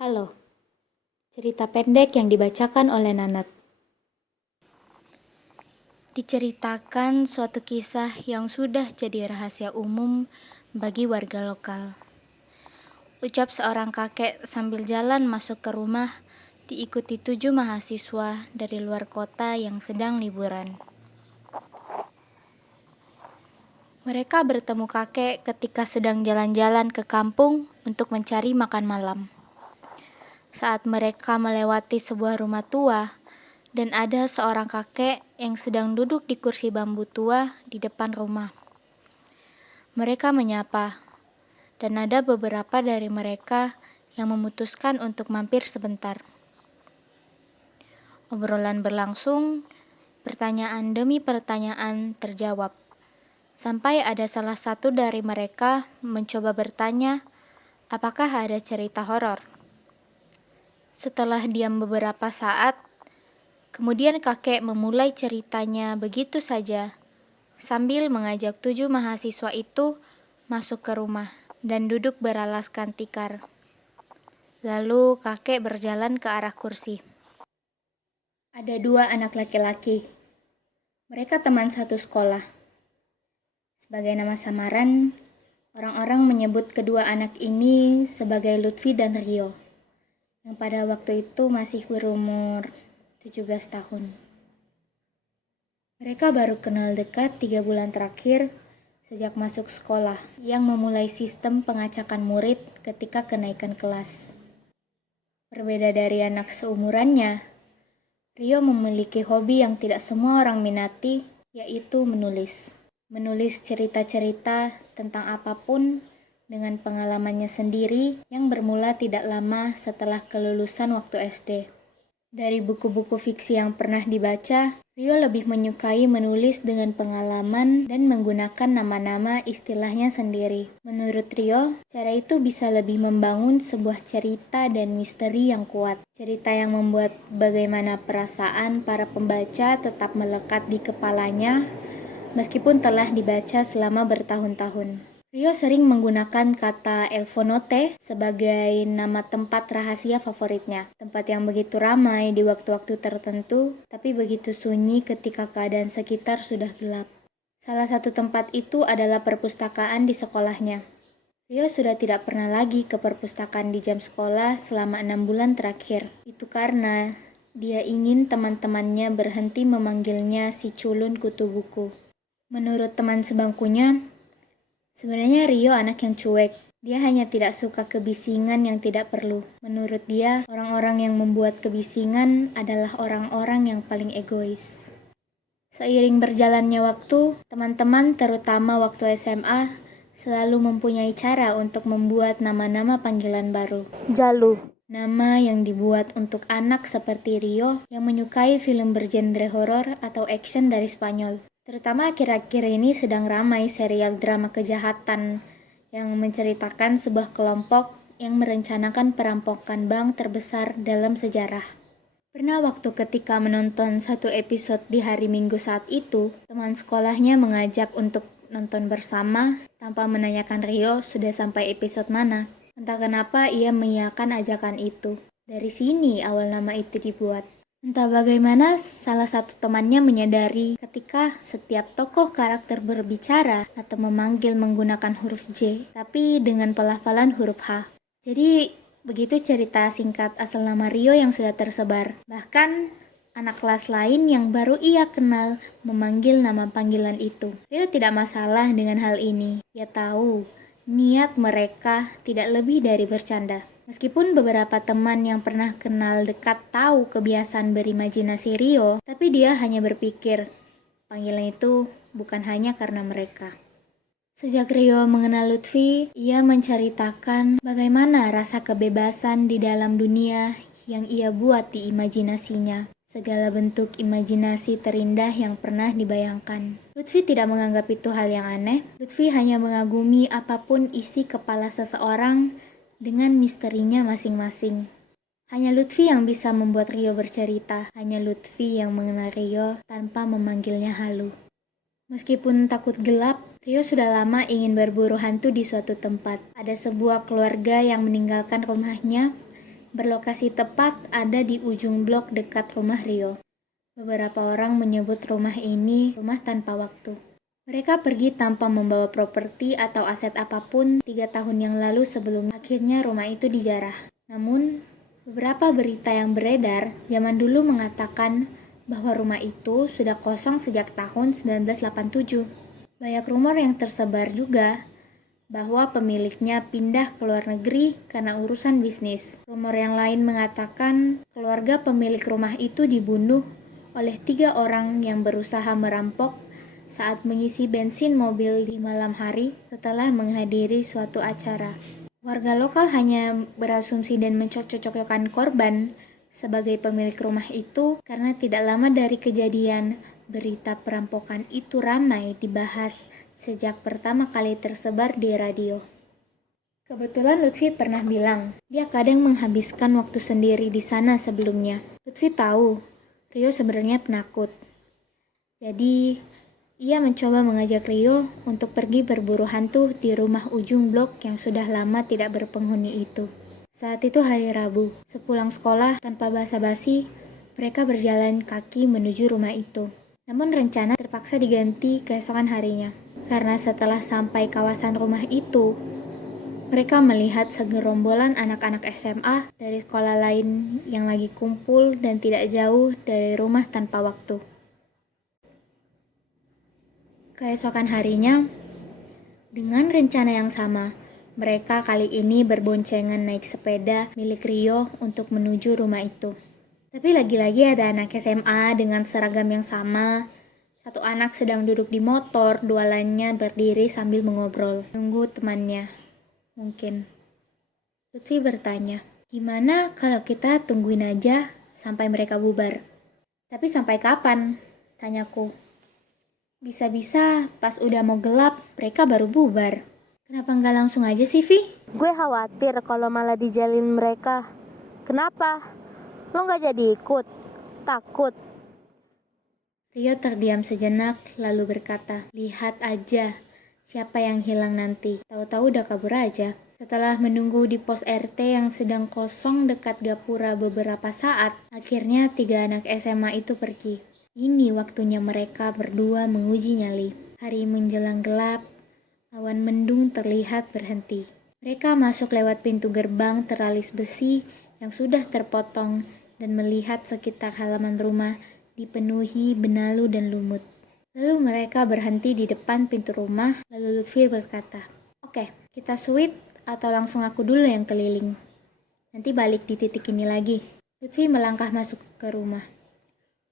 Halo, cerita pendek yang dibacakan oleh Nanat. Diceritakan suatu kisah yang sudah jadi rahasia umum bagi warga lokal. Ucap seorang kakek sambil jalan masuk ke rumah, diikuti 7 mahasiswa dari luar kota yang sedang liburan. Mereka bertemu kakek ketika sedang jalan-jalan ke kampung untuk mencari makan malam. Saat mereka melewati sebuah rumah tua, dan ada seorang kakek yang sedang duduk di kursi bambu tua di depan rumah. Mereka menyapa, dan ada beberapa dari mereka yang memutuskan untuk mampir sebentar. Obrolan berlangsung, pertanyaan demi pertanyaan terjawab, sampai ada salah satu dari mereka mencoba bertanya, apakah ada cerita horor. Setelah diam beberapa saat, kemudian kakek memulai ceritanya begitu saja, sambil mengajak 7 mahasiswa itu masuk ke rumah dan duduk beralaskan tikar. Lalu kakek berjalan ke arah kursi. Ada 2 anak laki-laki. Mereka teman satu sekolah. Sebagai nama samaran, orang-orang menyebut kedua anak ini sebagai Lutfi dan Rio, yang pada waktu itu masih berumur 17 tahun. Mereka baru kenal dekat 3 bulan terakhir sejak masuk sekolah yang memulai sistem pengacakan murid ketika kenaikan kelas. Berbeda dari anak seumurannya, Rio memiliki hobi yang tidak semua orang minati, yaitu menulis. Menulis cerita-cerita tentang apapun dengan pengalamannya sendiri yang bermula tidak lama setelah kelulusan waktu SD. Dari buku-buku fiksi yang pernah dibaca, Rio lebih menyukai menulis dengan pengalaman dan menggunakan nama-nama istilahnya sendiri. Menurut Rio, cara itu bisa lebih membangun sebuah cerita dan misteri yang kuat. Cerita yang membuat bagaimana perasaan para pembaca tetap melekat di kepalanya, meskipun telah dibaca selama bertahun-tahun. Rio sering menggunakan kata Elfonote sebagai nama tempat rahasia favoritnya. Tempat yang begitu ramai di waktu-waktu tertentu, tapi begitu sunyi ketika keadaan sekitar sudah gelap. Salah satu tempat itu adalah perpustakaan di sekolahnya. Rio sudah tidak pernah lagi ke perpustakaan di jam sekolah selama 6 bulan terakhir. Itu karena dia ingin teman-temannya berhenti memanggilnya si culun kutu buku. Menurut teman sebangkunya, sebenarnya Rio anak yang cuek. Dia hanya tidak suka kebisingan yang tidak perlu. Menurut dia, orang-orang yang membuat kebisingan adalah orang-orang yang paling egois. Seiring berjalannya waktu, teman-teman terutama waktu SMA selalu mempunyai cara untuk membuat nama-nama panggilan baru. Jalu. Nama yang dibuat untuk anak seperti Rio yang menyukai film bergenre horor atau action dari Spanyol. Terutama akhir-akhir ini sedang ramai serial drama kejahatan yang menceritakan sebuah kelompok yang merencanakan perampokan bank terbesar dalam sejarah. Pernah waktu ketika menonton satu episode di hari Minggu saat itu, teman sekolahnya mengajak untuk nonton bersama tanpa menanyakan Rio sudah sampai episode mana. Entah kenapa ia mengiyakan ajakan itu. Dari sini awal nama itu dibuat. Entah bagaimana salah satu temannya menyadari ketika setiap tokoh karakter berbicara atau memanggil menggunakan huruf J, tapi dengan pelafalan huruf H. Jadi begitu cerita singkat asal nama Rio yang sudah tersebar. Bahkan anak kelas lain yang baru ia kenal memanggil nama panggilan itu. Rio tidak masalah dengan hal ini. Ia tahu niat mereka tidak lebih dari bercanda. Meskipun beberapa teman yang pernah kenal dekat tahu kebiasaan berimajinasi Rio, tapi dia hanya berpikir panggilan itu bukan hanya karena mereka. Sejak Rio mengenal Lutfi, ia menceritakan bagaimana rasa kebebasan di dalam dunia yang ia buat di imajinasinya. Segala bentuk imajinasi terindah yang pernah dibayangkan. Lutfi tidak menganggap itu hal yang aneh. Lutfi hanya mengagumi apapun isi kepala seseorang dengan misterinya masing-masing. Hanya Lutfi yang bisa membuat Rio bercerita. Hanya Lutfi yang mengenal Rio tanpa memanggilnya Halu. Meskipun takut gelap, Rio sudah lama ingin berburu hantu di suatu tempat. Ada sebuah keluarga yang meninggalkan rumahnya berlokasi tepat ada di ujung blok dekat rumah Rio. Beberapa orang menyebut rumah ini rumah tanpa waktu. Mereka pergi tanpa membawa properti atau aset apapun 3 tahun yang lalu sebelum akhirnya rumah itu dijarah. Namun, beberapa berita yang beredar zaman dulu mengatakan bahwa rumah itu sudah kosong sejak tahun 1987. Banyak rumor yang tersebar juga bahwa pemiliknya pindah ke luar negeri karena urusan bisnis. Rumor yang lain mengatakan keluarga pemilik rumah itu dibunuh oleh 3 orang yang berusaha merampok saat mengisi bensin mobil di malam hari setelah menghadiri suatu acara. Warga lokal hanya berasumsi dan mencocok-cocokkan korban sebagai pemilik rumah itu karena tidak lama dari kejadian, berita perampokan itu ramai dibahas sejak pertama kali tersebar di radio. Kebetulan Lutfi pernah bilang, dia kadang menghabiskan waktu sendiri di sana sebelumnya. Lutfi tahu, Rio sebenarnya penakut. Jadi, ia mencoba mengajak Rio untuk pergi berburu hantu di rumah ujung blok yang sudah lama tidak berpenghuni itu. Saat itu hari Rabu, sepulang sekolah tanpa basa-basi, mereka berjalan kaki menuju rumah itu. Namun rencana terpaksa diganti keesokan harinya. Karena setelah sampai kawasan rumah itu, mereka melihat segerombolan anak-anak SMA dari sekolah lain yang lagi kumpul dan tidak jauh dari rumah tanpa waktu. Keesokan harinya, dengan rencana yang sama, mereka kali ini berboncengan naik sepeda milik Rio untuk menuju rumah itu. Tapi lagi-lagi ada anak SMA dengan seragam yang sama. Satu anak sedang duduk di motor, dua lainnya berdiri sambil mengobrol, nunggu temannya. Mungkin. Lutfi bertanya, gimana kalau kita tungguin aja sampai mereka bubar? Tapi sampai kapan? Tanyaku. Bisa-bisa pas udah mau gelap, mereka baru bubar. Kenapa nggak langsung aja sih, Vi? Gue khawatir kalau malah dijalin mereka. Kenapa? Lo nggak jadi ikut? Takut? Rio terdiam sejenak, lalu berkata, lihat aja siapa yang hilang nanti. Tahu-tahu udah kabur aja. Setelah menunggu di pos RT yang sedang kosong dekat gapura beberapa saat, akhirnya 3 anak SMA itu pergi. Ini waktunya mereka berdua menguji nyali. Hari menjelang gelap, awan mendung terlihat berhenti. Mereka masuk lewat pintu gerbang teralis besi yang sudah terpotong dan melihat sekitar halaman rumah dipenuhi benalu dan lumut. Lalu mereka berhenti di depan pintu rumah, lalu Lutfi berkata, "Oke, kita sweet atau langsung aku dulu yang keliling? Nanti balik di titik ini lagi." Lutfi melangkah masuk ke rumah,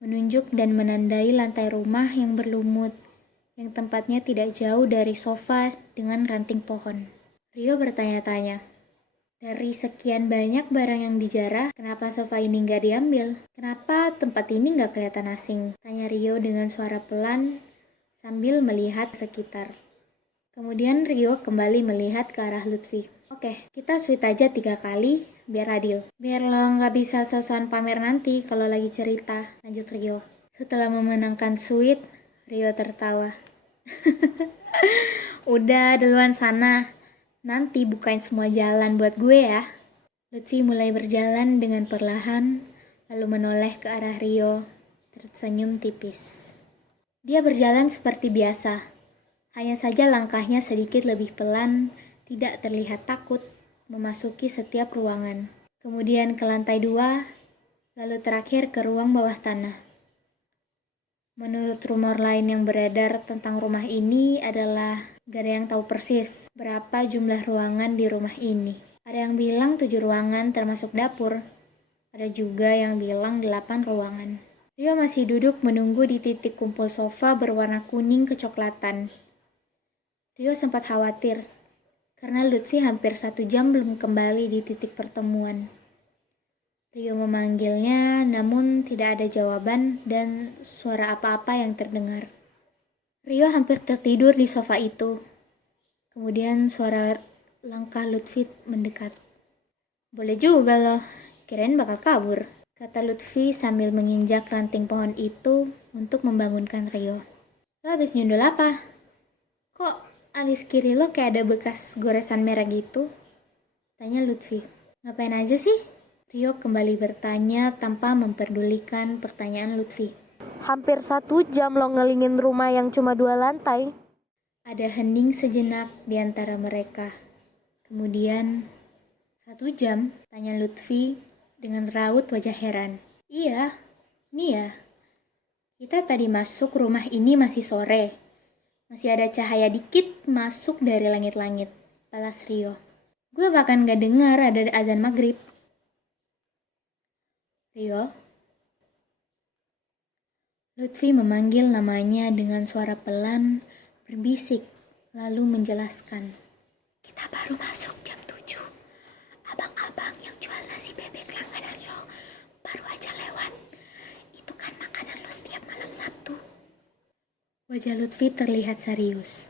menunjuk dan menandai lantai rumah yang berlumut, yang tempatnya tidak jauh dari sofa dengan ranting pohon. Rio bertanya-tanya, dari sekian banyak barang yang dijarah, kenapa sofa ini nggak diambil? Kenapa tempat ini nggak kelihatan asing? Tanya Rio dengan suara pelan sambil melihat sekitar. Kemudian Rio kembali melihat ke arah Lutfi. Oke, kita sweet aja 3 kali, biar adil. Biar lo nggak bisa sosokan pamer nanti kalau lagi cerita, lanjut Rio. Setelah memenangkan sweet, Rio tertawa. Udah, duluan sana. Nanti bukain semua jalan buat gue ya. Lutfi mulai berjalan dengan perlahan, lalu menoleh ke arah Rio, tersenyum tipis. Dia berjalan seperti biasa. Hanya saja langkahnya sedikit lebih pelan, tidak terlihat takut, memasuki setiap ruangan. Kemudian ke lantai 2, lalu terakhir ke ruang bawah tanah. Menurut rumor lain yang beredar tentang rumah ini adalah gak ada yang tahu persis berapa jumlah ruangan di rumah ini. Ada yang bilang 7 ruangan termasuk dapur. Ada juga yang bilang 8 ruangan. Rio masih duduk menunggu di titik kumpul sofa berwarna kuning kecoklatan. Rio sempat khawatir, karena Lutfi hampir 1 jam belum kembali di titik pertemuan. Rio memanggilnya, namun tidak ada jawaban dan suara apa-apa yang terdengar. Rio hampir tertidur di sofa itu. Kemudian suara langkah Lutfi mendekat. Boleh juga loh, kirain bakal kabur, kata Lutfi sambil menginjak ranting pohon itu untuk membangunkan Rio. Lo habis nyundul apa? Kok alis kiri lo kayak ada bekas goresan merah gitu? Tanya Lutfi. Ngapain aja sih? Rio kembali bertanya tanpa memperdulikan pertanyaan Lutfi. Hampir 1 jam lo ngelingin rumah yang cuma 2 lantai. Ada hening sejenak di antara mereka. Kemudian, 1 jam? Tanya Lutfi dengan raut wajah heran. Iya, nih ya. Kita tadi masuk rumah ini masih sore. Masih ada cahaya dikit masuk dari langit-langit. Balas Rio. Gue bahkan gak dengar ada azan maghrib. Rio? Lutfi memanggil namanya dengan suara pelan, berbisik, lalu menjelaskan. Kita baru masuk jam 7. Abang-abang yang jual nasi bebek langganan lo baru aja lewat. Itu kan makanan lo setiap malam Sabtu. Wajah Lutfi terlihat serius.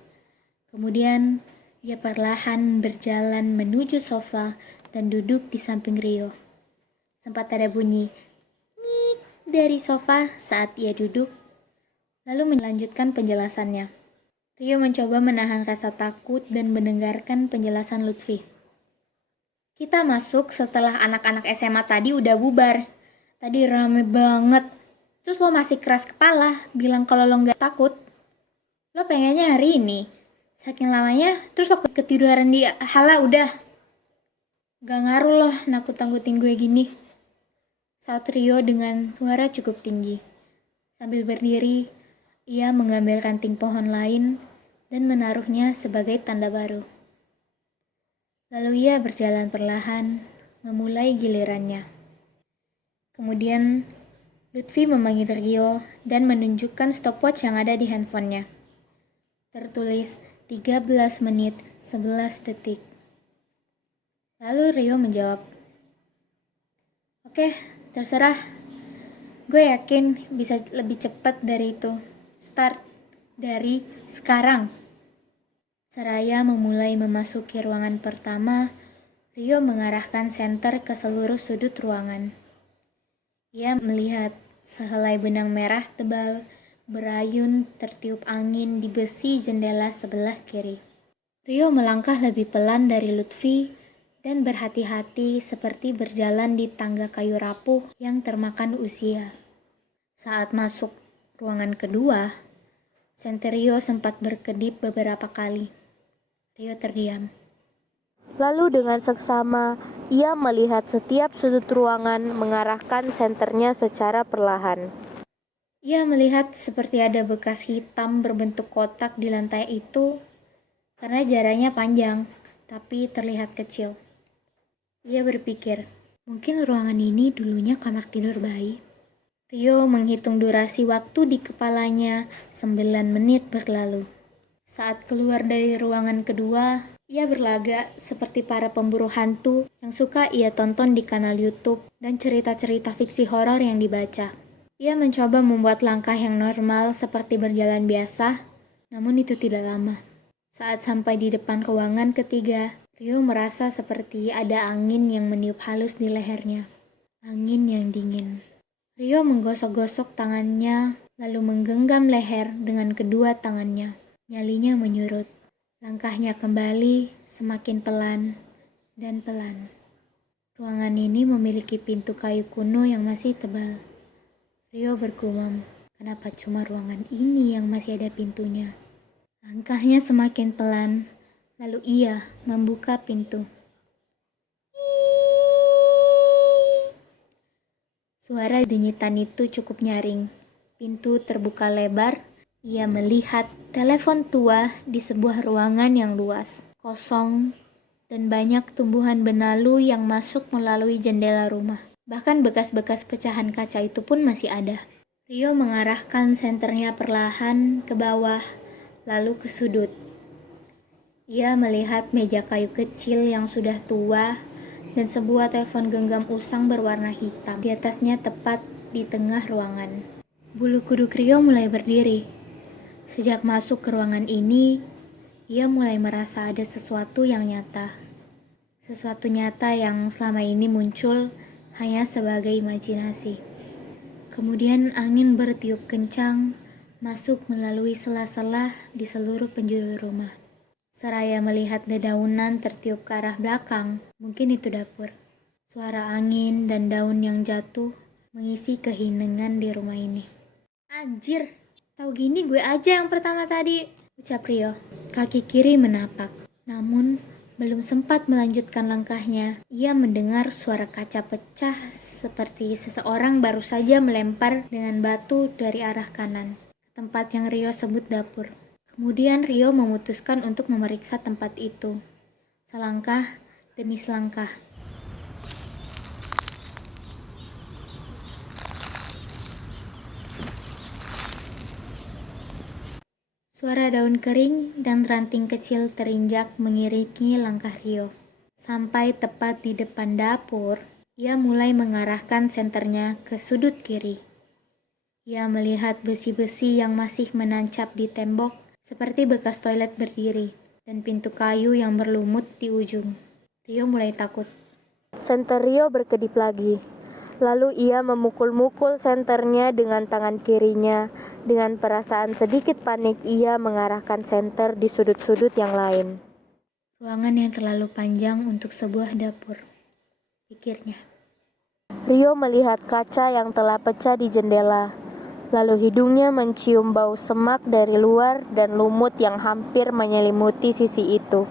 Kemudian dia perlahan berjalan menuju sofa dan duduk di samping Rio. Sempat ada bunyi nyik dari sofa saat ia duduk, lalu melanjutkan penjelasannya. Rio mencoba menahan rasa takut dan mendengarkan penjelasan Lutfi. Kita masuk setelah anak-anak SMA tadi udah bubar. Tadi rame banget. Terus lo masih keras kepala, bilang kalau lo gak takut. Lo pengennya hari ini. Saking lamanya, terus lo ketiduran di hala udah. Gak ngaruh loh nakut-nakutin gue gini. Saat Rio dengan suara cukup tinggi. Sambil berdiri, ia mengambil ranting pohon lain dan menaruhnya sebagai tanda baru. Lalu ia berjalan perlahan, memulai gilirannya. Kemudian, Lutfi memanggil Rio dan menunjukkan stopwatch yang ada di handphonenya. Tertulis 13 menit 11 detik. Lalu Rio menjawab, "Oke, terserah. Gue yakin bisa lebih cepat dari itu. Start dari sekarang." Seraya memulai memasuki ruangan pertama, Rio mengarahkan senter ke seluruh sudut ruangan. Ia melihat sehelai benang merah tebal berayun tertiup angin di besi jendela sebelah kiri. Rio melangkah lebih pelan dari Lutfi dan berhati-hati seperti berjalan di tangga kayu rapuh yang termakan usia. Saat masuk ruangan kedua, senter Rio sempat berkedip beberapa kali. Rio terdiam. Lalu dengan seksama, ia melihat setiap sudut ruangan mengarahkan senternya secara perlahan. Ia melihat seperti ada bekas hitam berbentuk kotak di lantai itu karena jaraknya panjang, tapi terlihat kecil. Ia berpikir, mungkin ruangan ini dulunya kamar tidur bayi. Rio menghitung durasi waktu di kepalanya, 9 menit berlalu. Saat keluar dari ruangan kedua, ia berlagak seperti para pemburu hantu yang suka ia tonton di kanal YouTube dan cerita-cerita fiksi horor yang dibaca. Ia mencoba membuat langkah yang normal seperti berjalan biasa, namun itu tidak lama. Saat sampai di depan ruangan ketiga, Rio merasa seperti ada angin yang meniup halus di lehernya. Angin yang dingin. Rio menggosok-gosok tangannya, lalu menggenggam leher dengan kedua tangannya. Nyalinya menyurut. Langkahnya kembali, semakin pelan dan pelan. Ruangan ini memiliki pintu kayu kuno yang masih tebal. Rio bergumam, kenapa cuma ruangan ini yang masih ada pintunya? Langkahnya semakin pelan, lalu ia membuka pintu. Suara denyitan itu cukup nyaring. Pintu terbuka lebar. Ia melihat telepon tua di sebuah ruangan yang luas, kosong, dan banyak tumbuhan benalu yang masuk melalui jendela rumah. Bahkan bekas-bekas pecahan kaca itu pun masih ada. Rio mengarahkan senternya perlahan ke bawah, lalu ke sudut. Ia melihat meja kayu kecil yang sudah tua dan sebuah telepon genggam usang berwarna hitam di atasnya tepat di tengah ruangan. Bulu kuduk Rio mulai berdiri. Sejak masuk ke ruangan ini, ia mulai merasa ada sesuatu yang nyata. Sesuatu nyata yang selama ini muncul hanya sebagai imajinasi. Kemudian angin bertiup kencang, masuk melalui sela-sela di seluruh penjuru rumah. Seraya melihat dedaunan tertiup ke arah belakang, mungkin itu dapur. Suara angin dan daun yang jatuh mengisi keheningan di rumah ini. Anjir, tahu gini gue aja yang pertama tadi, ucap Rio. Kaki kiri menapak, namun belum sempat melanjutkan langkahnya, ia mendengar suara kaca pecah seperti seseorang baru saja melempar dengan batu dari arah kanan, ke tempat yang Rio sebut dapur. Kemudian Rio memutuskan untuk memeriksa tempat itu, selangkah demi selangkah. Suara daun kering dan ranting kecil terinjak mengiringi langkah Rio. Sampai tepat di depan dapur, ia mulai mengarahkan senternya ke sudut kiri. Ia melihat besi-besi yang masih menancap di tembok seperti bekas toilet berdiri dan pintu kayu yang berlumut di ujung. Rio mulai takut. Senter Rio berkedip lagi. Lalu ia memukul-mukul senternya dengan tangan kirinya. Dengan perasaan sedikit panik, ia mengarahkan senter di sudut-sudut yang lain. Ruangan yang terlalu panjang untuk sebuah dapur, pikirnya. Rio melihat kaca yang telah pecah di jendela. Lalu hidungnya mencium bau semak dari luar dan lumut yang hampir menyelimuti sisi itu.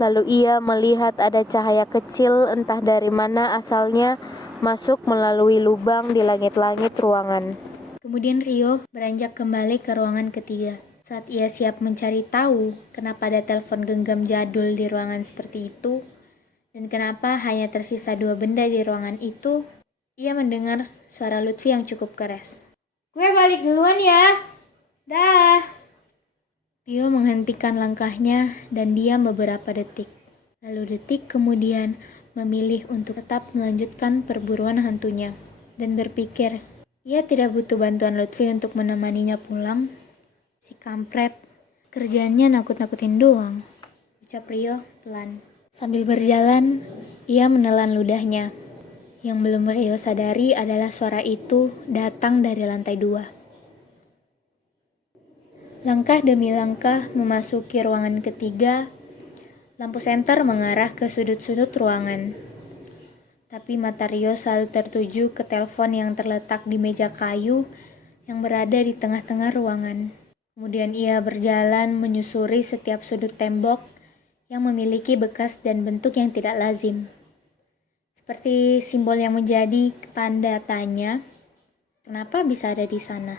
Lalu ia melihat ada cahaya kecil entah dari mana asalnya masuk melalui lubang di langit-langit ruangan. Kemudian Rio beranjak kembali ke ruangan ketiga. Saat ia siap mencari tahu kenapa ada telepon genggam jadul di ruangan seperti itu, dan kenapa hanya tersisa 2 benda di ruangan itu, ia mendengar suara Lutfi yang cukup keras. Gue balik duluan ya. Dah. Rio menghentikan langkahnya dan diam beberapa detik. Lalu detik kemudian memilih untuk tetap melanjutkan perburuan hantunya dan berpikir, ia tidak butuh bantuan Lutfi untuk menemaninya pulang. Si kampret, kerjaannya nakut-nakutin doang, ucap Rio pelan. Sambil berjalan, ia menelan ludahnya. Yang belum Rio sadari adalah suara itu datang dari lantai 2. Langkah demi langkah memasuki ruangan ketiga, lampu senter mengarah ke sudut-sudut ruangan. Tapi mata Rio selalu tertuju ke telepon yang terletak di meja kayu yang berada di tengah-tengah ruangan. Kemudian ia berjalan menyusuri setiap sudut tembok yang memiliki bekas dan bentuk yang tidak lazim. Seperti simbol yang menjadi tanda tanya, kenapa bisa ada di sana?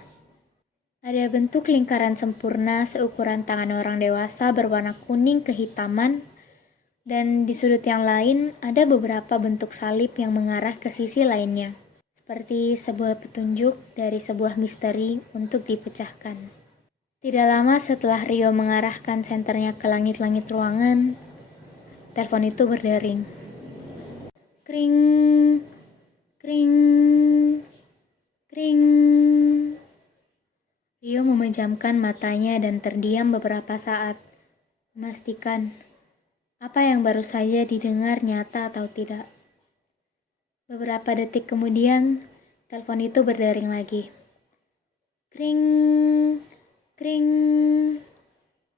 Ada bentuk lingkaran sempurna seukuran tangan orang dewasa berwarna kuning kehitaman, dan di sudut yang lain ada beberapa bentuk salib yang mengarah ke sisi lainnya, seperti sebuah petunjuk dari sebuah misteri untuk dipecahkan. Tidak lama setelah Rio mengarahkan senternya ke langit-langit ruangan, telepon itu berdering. Kring, kring, kring. Rio memejamkan matanya dan terdiam beberapa saat, memastikan apa yang baru saja didengar nyata atau tidak. Beberapa detik kemudian, telepon itu berdering lagi. Kring, kring,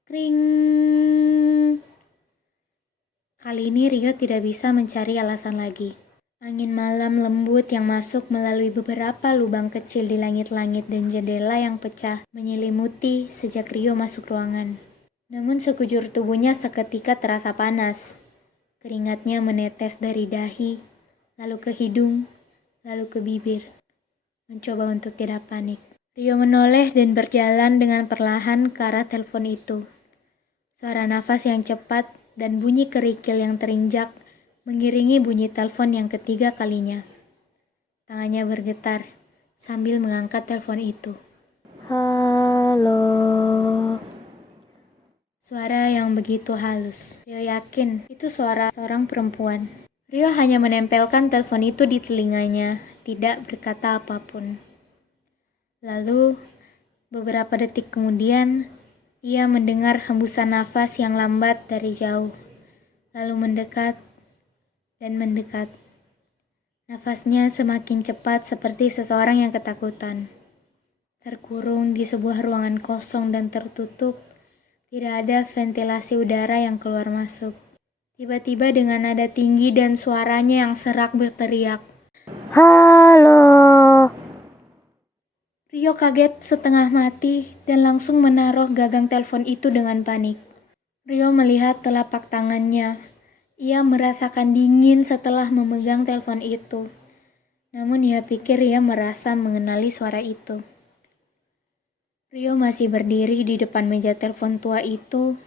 kring. Kali ini Rio tidak bisa mencari alasan lagi. Angin malam lembut yang masuk melalui beberapa lubang kecil di langit-langit dan jendela yang pecah menyelimuti sejak Rio masuk ruangan. Namun sekujur tubuhnya seketika terasa panas. Keringatnya menetes dari dahi, lalu ke hidung, lalu ke bibir. Mencoba untuk tidak panik. Rio menoleh dan berjalan dengan perlahan ke arah telepon itu. Suara nafas yang cepat dan bunyi kerikil yang terinjak mengiringi bunyi telepon yang ketiga kalinya. Tangannya bergetar sambil mengangkat telepon itu. Halo. Suara yang begitu halus. Rio yakin itu suara seorang perempuan. Rio hanya menempelkan telepon itu di telinganya, tidak berkata apapun. Lalu, beberapa detik kemudian, ia mendengar hembusan nafas yang lambat dari jauh, lalu mendekat dan mendekat. Nafasnya semakin cepat seperti seseorang yang ketakutan. Terkurung di sebuah ruangan kosong dan tertutup, tidak ada ventilasi udara yang keluar masuk. Tiba-tiba dengan nada tinggi dan suaranya yang serak berteriak. Halo. Rio kaget setengah mati dan langsung menaruh gagang telepon itu dengan panik. Rio melihat telapak tangannya. Ia merasakan dingin setelah memegang telepon itu. Namun ia pikir ia merasa mengenali suara itu. Rio masih berdiri di depan meja telepon tua itu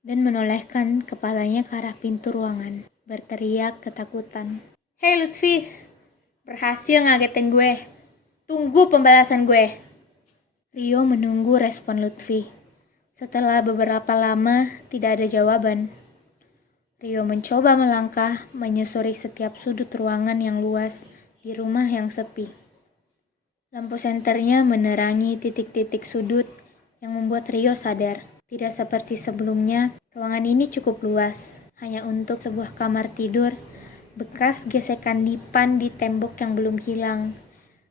dan menolehkan kepalanya ke arah pintu ruangan, berteriak ketakutan. Hei Lutfi, berhasil ngagetin gue. Tunggu pembalasan gue. Rio menunggu respon Lutfi. Setelah beberapa lama tidak ada jawaban, Rio mencoba melangkah menyusuri setiap sudut ruangan yang luas di rumah yang sepi. Lampu senternya menerangi titik-titik sudut yang membuat Rio sadar. Tidak seperti sebelumnya, ruangan ini cukup luas, hanya untuk sebuah kamar tidur, bekas gesekan dipan di tembok yang belum hilang,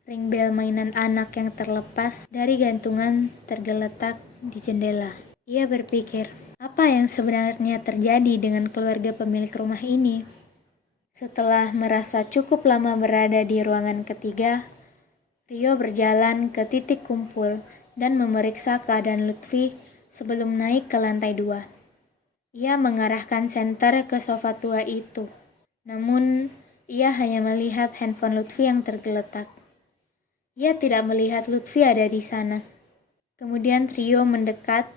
ring bel mainan anak yang terlepas dari gantungan tergeletak di jendela. Ia berpikir, apa yang sebenarnya terjadi dengan keluarga pemilik rumah ini? Setelah merasa cukup lama berada di ruangan ketiga, Rio berjalan ke titik kumpul dan memeriksa keadaan Lutfi sebelum naik ke lantai 2. Ia mengarahkan senter ke sofa tua itu. Namun, ia hanya melihat handphone Lutfi yang tergeletak. Ia tidak melihat Lutfi ada di sana. Kemudian Rio mendekat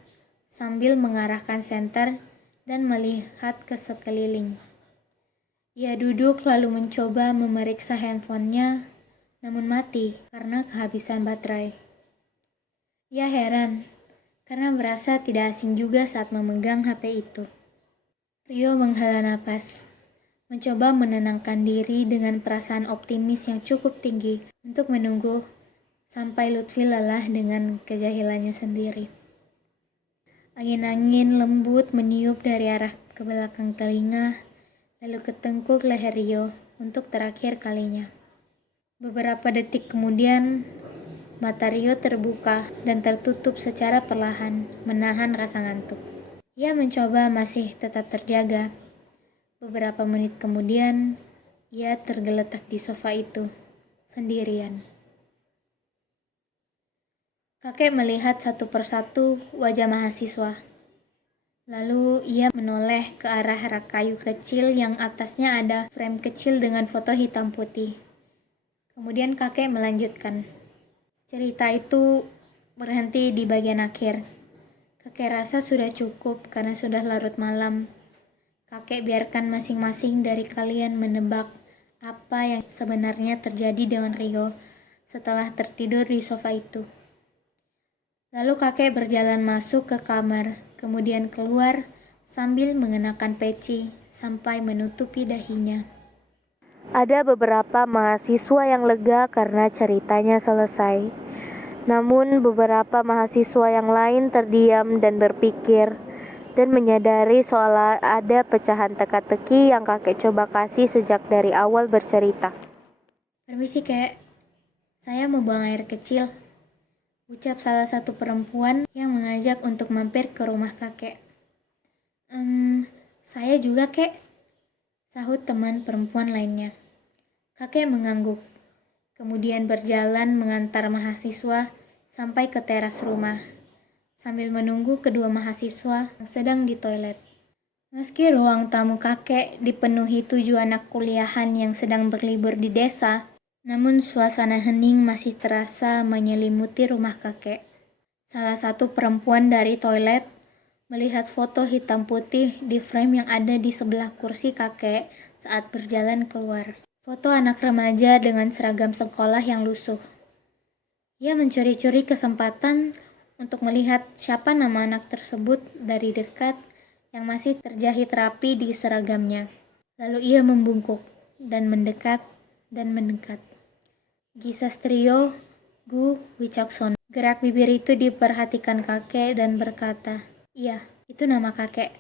sambil mengarahkan senter dan melihat ke sekeliling. Ia duduk lalu mencoba memeriksa handphonenya, namun mati karena kehabisan baterai. Ia heran, karena merasa tidak asing juga saat memegang HP itu. Rio menghela napas, mencoba menenangkan diri dengan perasaan optimis yang cukup tinggi untuk menunggu sampai Lutfi lelah dengan kejahilannya sendiri. Angin-angin lembut meniup dari arah ke belakang telinga, lalu ketengkuk leher Rio untuk terakhir kalinya. Beberapa detik kemudian, mata Rio terbuka dan tertutup secara perlahan, menahan rasa ngantuk. Ia mencoba masih tetap terjaga. Beberapa menit kemudian, ia tergeletak di sofa itu, sendirian. Kakek melihat satu persatu wajah mahasiswa. Lalu ia menoleh ke arah rak kayu kecil yang atasnya ada frame kecil dengan foto hitam putih. Kemudian kakek melanjutkan. Cerita itu berhenti di bagian akhir. Kakek rasa sudah cukup karena sudah larut malam. Kakek biarkan masing-masing dari kalian menebak apa yang sebenarnya terjadi dengan Rio setelah tertidur di sofa itu. Lalu kakek berjalan masuk ke kamar, kemudian keluar sambil mengenakan peci sampai menutupi dahinya. Ada beberapa mahasiswa yang lega karena ceritanya selesai. Namun beberapa mahasiswa yang lain terdiam dan berpikir dan menyadari soal ada pecahan teka-teki yang kakek coba kasih sejak dari awal bercerita. Permisi kek, saya mau buang air kecil, ucap salah satu perempuan yang mengajak untuk mampir ke rumah kakek. Saya juga kek, sahut teman perempuan lainnya. Kakek mengangguk, kemudian berjalan mengantar mahasiswa sampai ke teras rumah, sambil menunggu kedua mahasiswa yang sedang di toilet. Meski ruang tamu kakek dipenuhi 7 anak kuliahan yang sedang berlibur di desa, namun suasana hening masih terasa menyelimuti rumah kakek. Salah satu perempuan dari toilet melihat foto hitam putih di frame yang ada di sebelah kursi kakek saat berjalan keluar. Foto anak remaja dengan seragam sekolah yang lusuh. Ia mencuri-curi kesempatan untuk melihat siapa nama anak tersebut dari dekat yang masih terjahit rapi di seragamnya. Lalu ia membungkuk dan mendekat dan mendekat. Gisastrio Gu Wicaksono. Gerak bibir itu diperhatikan kakek dan berkata, "Iya, itu nama kakek."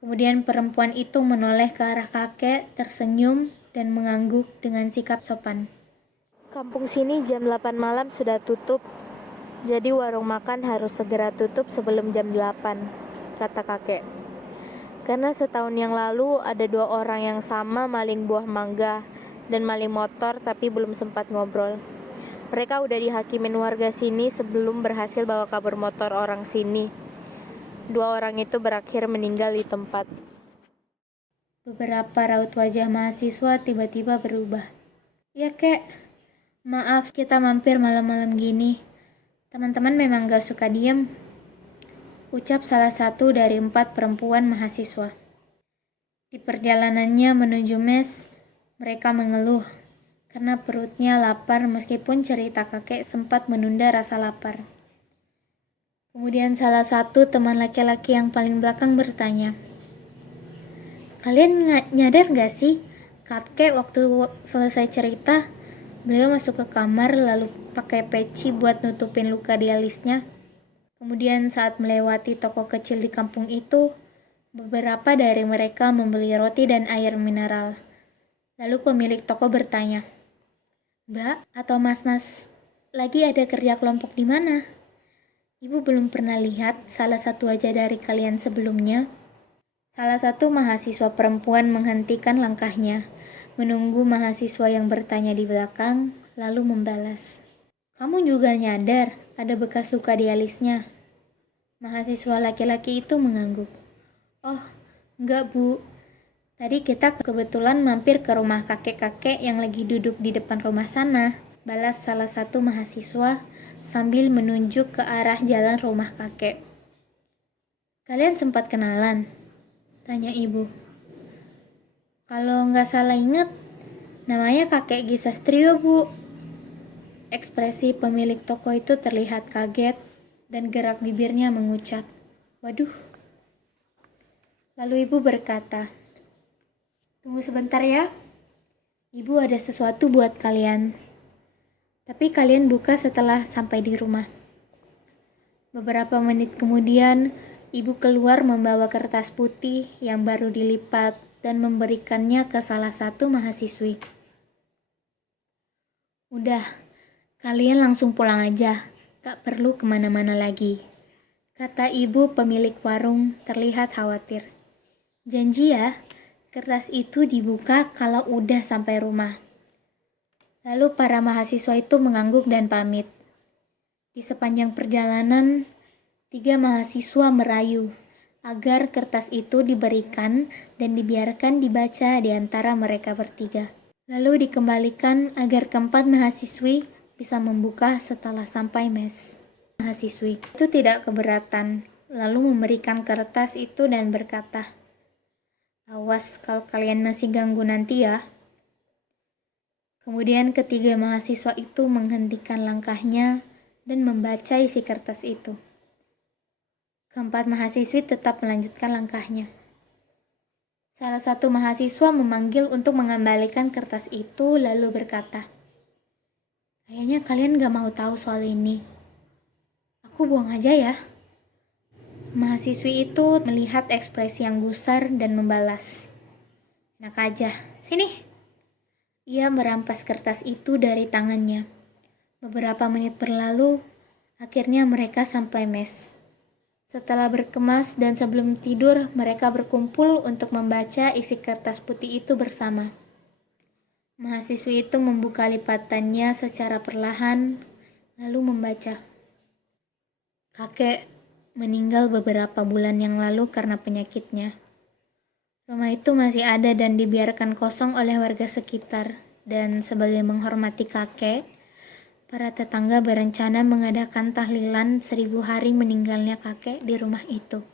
Kemudian perempuan itu menoleh ke arah kakek, tersenyum dan mengangguk dengan sikap sopan. Kampung sini jam 8 malam sudah tutup, jadi warung makan harus segera tutup sebelum jam 8, kata kakek. Karena setahun yang lalu ada 2 orang yang sama maling buah mangga dan maling motor tapi belum sempat ngobrol. Mereka udah dihakimin warga sini sebelum berhasil bawa kabur motor orang sini. 2 orang itu berakhir meninggal di tempat. Beberapa raut wajah mahasiswa tiba-tiba berubah. Ya kek, maaf kita mampir malam-malam gini. Teman-teman memang gak suka diem, ucap salah satu dari 4 perempuan mahasiswa. Di perjalanannya menuju mes, mereka mengeluh karena perutnya lapar meskipun cerita kakek sempat menunda rasa lapar. Kemudian salah satu teman laki-laki yang paling belakang bertanya, "Kalian nyadar gak sih, kakek waktu selesai cerita, beliau masuk ke kamar lalu pakai peci buat nutupin luka di alisnya. Kemudian saat melewati toko kecil di kampung itu, beberapa dari mereka membeli roti dan air mineral. Lalu pemilik toko bertanya, 'Mbak atau mas-mas, lagi ada kerja kelompok di mana? Ibu belum pernah lihat salah satu wajah dari kalian sebelumnya.' Salah satu mahasiswa perempuan menghentikan langkahnya, menunggu mahasiswa yang bertanya di belakang, lalu membalas, 'Kamu juga nyadar ada bekas luka di alisnya?' Mahasiswa laki-laki itu mengangguk. 'Oh, enggak Bu. Tadi kita kebetulan mampir ke rumah kakek-kakek yang lagi duduk di depan rumah sana,' balas salah satu mahasiswa sambil menunjuk ke arah jalan rumah kakek. 'Kalian sempat kenalan?' tanya ibu. 'Kalau nggak salah ingat, namanya kakek Gisastrio, Bu.' Ekspresi pemilik toko itu terlihat kaget dan gerak bibirnya mengucap, 'Waduh.' Lalu ibu berkata, 'Tunggu sebentar ya. Ibu ada sesuatu buat kalian. Tapi kalian buka setelah sampai di rumah.' Beberapa menit kemudian, ibu keluar membawa kertas putih yang baru dilipat dan memberikannya ke salah satu mahasiswi. 'Udah, kalian langsung pulang aja. Gak perlu kemana-mana lagi,' kata ibu pemilik warung terlihat khawatir. 'Janji ya, kertas itu dibuka kalau udah sampai rumah.' Lalu para mahasiswa itu mengangguk dan pamit. Di sepanjang perjalanan, 3 mahasiswa merayu agar kertas itu diberikan dan dibiarkan dibaca di antara mereka bertiga. Lalu dikembalikan agar keempat mahasiswi bisa membuka setelah sampai mes. Mahasiswi itu tidak keberatan, lalu memberikan kertas itu dan berkata, 'Awas kalau kalian masih ganggu nanti ya.' Kemudian ketiga mahasiswa itu menghentikan langkahnya dan membaca isi kertas itu. Keempat mahasiswi tetap melanjutkan langkahnya. Salah satu mahasiswa memanggil untuk mengembalikan kertas itu lalu berkata, 'Kayaknya kalian gak mau tahu soal ini. Aku buang aja ya.' Mahasiswi itu melihat ekspresi yang gusar dan membalas, 'Enak aja, sini.' Ia merampas kertas itu dari tangannya. Beberapa menit berlalu, akhirnya mereka sampai mes. Setelah berkemas dan sebelum tidur, mereka berkumpul untuk membaca isi kertas putih itu bersama. Mahasiswi itu membuka lipatannya secara perlahan, lalu membaca. 'Kakek meninggal beberapa bulan yang lalu karena penyakitnya. Rumah itu masih ada dan dibiarkan kosong oleh warga sekitar, dan sebagai menghormati kakek, para tetangga berencana mengadakan tahlilan 1000 hari meninggalnya kakek di rumah itu.'